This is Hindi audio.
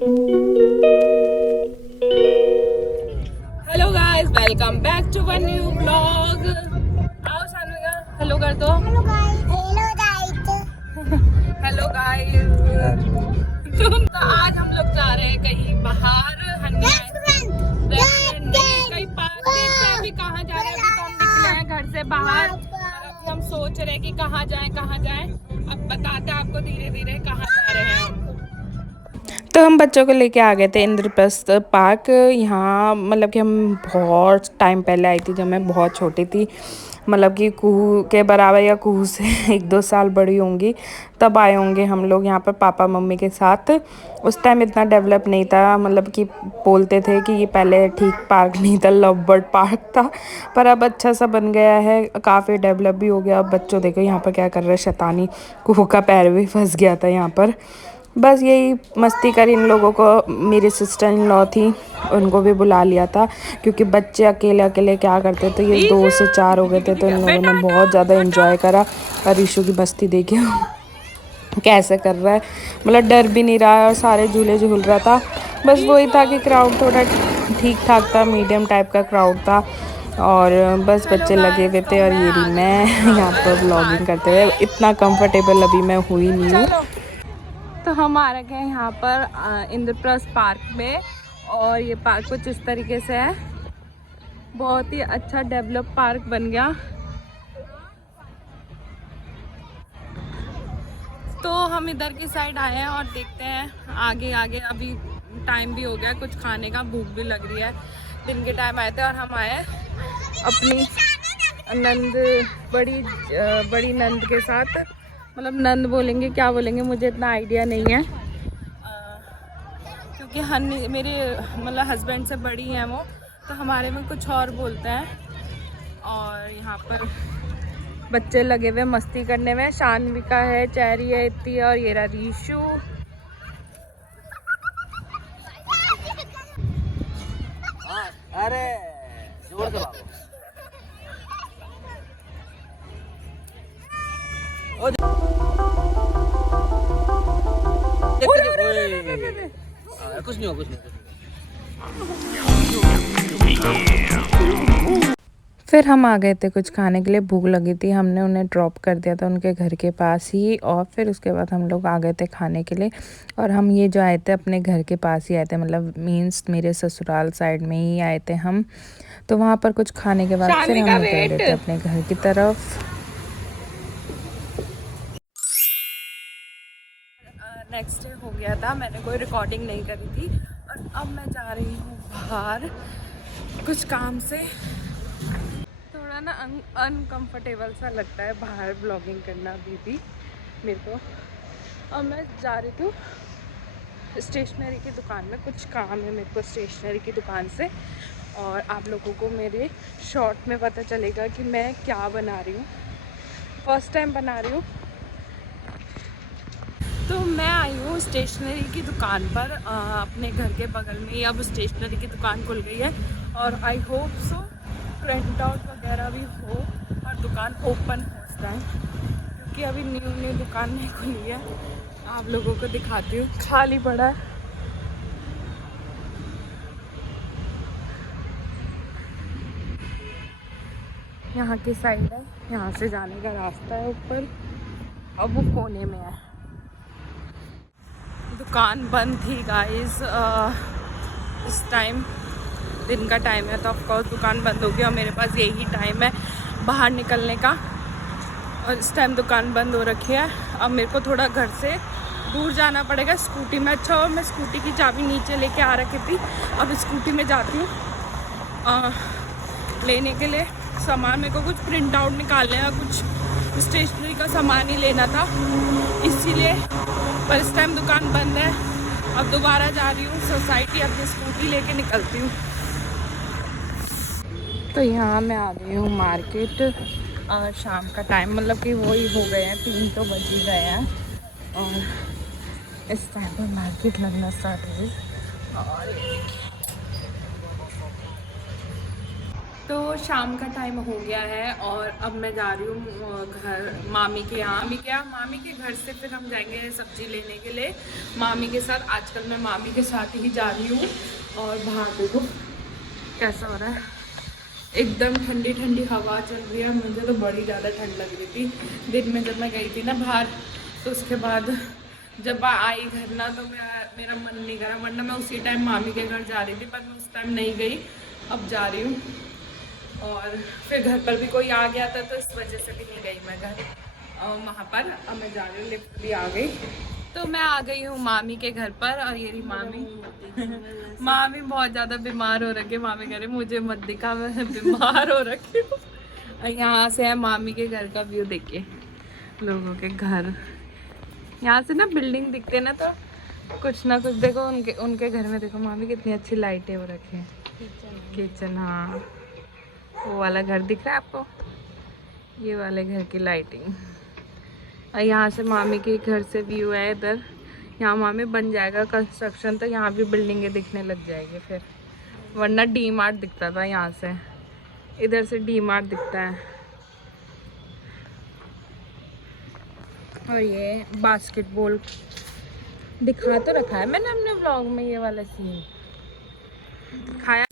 Hello guys, welcome back to one new vlog. आओ सानविका, हेलो कर दो। Hello guys. Hello guys. Hello guys. तो आज हम लोग जा रहे हैं कहीं बाहर। रेस्टोरेंट नहीं, कहीं पार्टी पे। अभी कहाँ जा रहे हैं? अभी तो हम निकले हैं घर से बाहर और अभी हम सोच रहे हैं कि कहाँ जाएं। अब बताते हैं आपको धीरे धीरे कहाँ जा रहे हैं हम। तो हम बच्चों को लेके आ गए थे इंद्रप्रस्थ पार्क। यहाँ मतलब कि हम बहुत टाइम पहले आई थी, जब मैं बहुत छोटी थी, मतलब कि कुहू के बराबर या कुहू से 1-2 साल बड़ी होंगी, तब आए होंगे हम लोग यहाँ पर पापा मम्मी के साथ। उस टाइम इतना डेवलप नहीं था, मतलब कि बोलते थे कि ये पहले ठीक पार्क नहीं था, लव बर्ड पार्क था, पर अब अच्छा सा बन गया है, काफ़ी डेवलप भी हो गया। अब बच्चों देखो यहाँ पर क्या कर रहे हैं, शैतानी। कुहू का पैर भी फंस गया था यहाँ पर। बस यही मस्ती कर इन लोगों को, मेरी सिस्टर इन लॉ थी, उनको भी बुला लिया था, क्योंकि बच्चे अकेले अकेले क्या करते थे। ये 2 से 4 हो गए थे, तो इन लोगों ने बहुत ज़्यादा एंजॉय करा। और रीशु की मस्ती देखे कैसे कर रहा है, मतलब डर भी नहीं रहा है और सारे झूले झूल रहा था। बस वही था कि क्राउड थोड़ा ठीक ठाक था, मीडियम टाइप का क्राउड था, और बस बच्चे लगे हुए थे। और ये रही मैं यहाँ पर व्लॉगिंग करते हुए। इतना कंफर्टेबल अभी मैं हुई नहीं हूँ। तो हम आ रखे हैं यहाँ पर इंद्रप्रस्थ पार्क में, और ये पार्क कुछ इस तरीके से है। बहुत ही अच्छा डेवलप पार्क बन गया। तो हम इधर की साइड आए हैं और देखते हैं आगे आगे। अभी टाइम भी हो गया, कुछ खाने का भूख भी लग रही है। दिन के टाइम आए थे और हम आए अपनी नंद, बड़ी नंद के साथ। मतलब नंद बोलेंगे क्या बोलेंगे मुझे इतना आइडिया नहीं है, क्योंकि मेरे मतलब हस्बैंड से बड़ी हैं वो, तो हमारे में कुछ और बोलते हैं। और यहाँ पर बच्चे लगे हुए मस्ती करने में। शानविका है, चेरी है इतनी, और ये रहा रीशु। अरे जोर से भागो। कुछ नहीं हो, कुछ नहीं। फिर हम आ गए थे कुछ खाने के लिए, भूख लगी थी, हमने उन्हें ड्रॉप कर दिया था उनके घर के पास ही, और फिर उसके बाद हम लोग आ गए थे खाने के लिए। और हम ये जो आए थे अपने घर के पास ही आए थे, मतलब मीन्स मेरे ससुराल साइड में ही आए थे हम। तो वहाँ पर कुछ खाने के बाद फिर हम निकल गए थे अपने घर की तरफ। नेक्स्ट डे हो गया था, मैंने कोई रिकॉर्डिंग नहीं करी थी, और अब मैं जा रही हूँ बाहर कुछ काम से। थोड़ा ना अनकंफर्टेबल सा लगता है बाहर ब्लॉगिंग करना अभी भी मेरे को। अब मैं जा रही थी स्टेशनरी की दुकान में, कुछ काम है मेरे को स्टेशनरी की दुकान से, और आप लोगों को मेरे शॉर्ट में पता चलेगा कि मैं क्या बना रही हूँ। फर्स्ट टाइम बना रही हूँ। तो मैं आई हूँ स्टेशनरी की दुकान पर, अपने घर के बगल में ही अब स्टेशनरी की दुकान खुल गई है, और I hope so print out वगैरह भी हो और दुकान ओपन हो इस टाइम, क्योंकि अभी न्यू दुकान नहीं खुली है। आप लोगों को दिखाती हूँ, खाली पड़ा है। यहाँ की साइड है, यहाँ से जाने का रास्ता है ऊपर, अब वो कोने में है। दुकान बंद थी गाइस, इस टाइम दिन का टाइम है, तो ऑफकोर्स दुकान बंद होगी, और मेरे पास यही टाइम है बाहर निकलने का, और इस टाइम दुकान बंद हो रखी है। अब मेरे को थोड़ा घर से दूर जाना पड़ेगा स्कूटी में। अच्छा, और मैं स्कूटी की चाबी नीचे लेके आ रखी थी, अब स्कूटी में जाती हूँ लेने के लिए सामान। मेरे को कुछ प्रिंट आउट निकालने हैं, कुछ स्टेशनरी का सामान ही लेना था, इसीलिए। पर इस टाइम दुकान बंद है। अब दोबारा जा रही हूँ सोसाइटी, अपनी स्कूटी लेके निकलती हूँ। तो यहाँ मैं आ गई हूँ मार्केट, और शाम का टाइम, मतलब कि वो ही हो गए हैं, 3 तो बज ही गए हैं, और इस टाइम पर मार्केट लगना स्टार्ट हुई। और तो शाम का टाइम हो गया है और अब मैं जा रही हूँ घर मामी के यहाँ। मामी के घर से फिर हम जाएंगे सब्जी लेने के लिए मामी के साथ। आजकल मैं मामी के साथ ही जा रही हूँ। और बाहर देखो कैसा हो रहा है, एकदम ठंडी ठंडी हवा चल रही है। मुझे तो बड़ी ज़्यादा ठंड लग रही थी दिन में जब मैं गई थी ना बाहर, तो उसके बाद जब आई घर ना तो मेरा मन नहीं करा, वरना मैं उसी टाइम मामी के घर जा रही थी, पर मैं उस टाइम नहीं गई, अब जा रही हूँ। और फिर घर पर भी कोई आ गया था तो इस वजह से भी नहीं गई मैं घर वहाँ पर। अब मैं जा रही हूँ, लिफ्ट भी आ गई, तो मैं आ गई हूँ मामी के घर पर। और ये रही मामी मामी बहुत ज़्यादा बीमार हो रखी है। मामी कह रही मुझे मत दिखा, मैं बीमार हो रखी हूँ। और यहाँ से है मामी के घर का व्यू, देखिए लोगों के घर। यहाँ से ना बिल्डिंग दिखते हैं ना, तो कुछ ना कुछ देखो उनके घर में देखो मामी कितनी अच्छी लाइटें हो रखी हैं। किचन, हाँ वो वाला घर दिख रहा है आपको, ये वाले घर की लाइटिंग। और यहाँ से मामी के घर से व्यू है इधर। यहाँ मामी बन जाएगा कंस्ट्रक्शन, तो यहाँ भी बिल्डिंगें दिखने लग जाएगी फिर, वरना डी मार्ट दिखता था यहाँ से, इधर से डी मार्ट दिखता है। और ये बास्केटबॉल दिखा तो रखा है मैंने अपने व्लॉग में, ये वाला सीन दिखाया।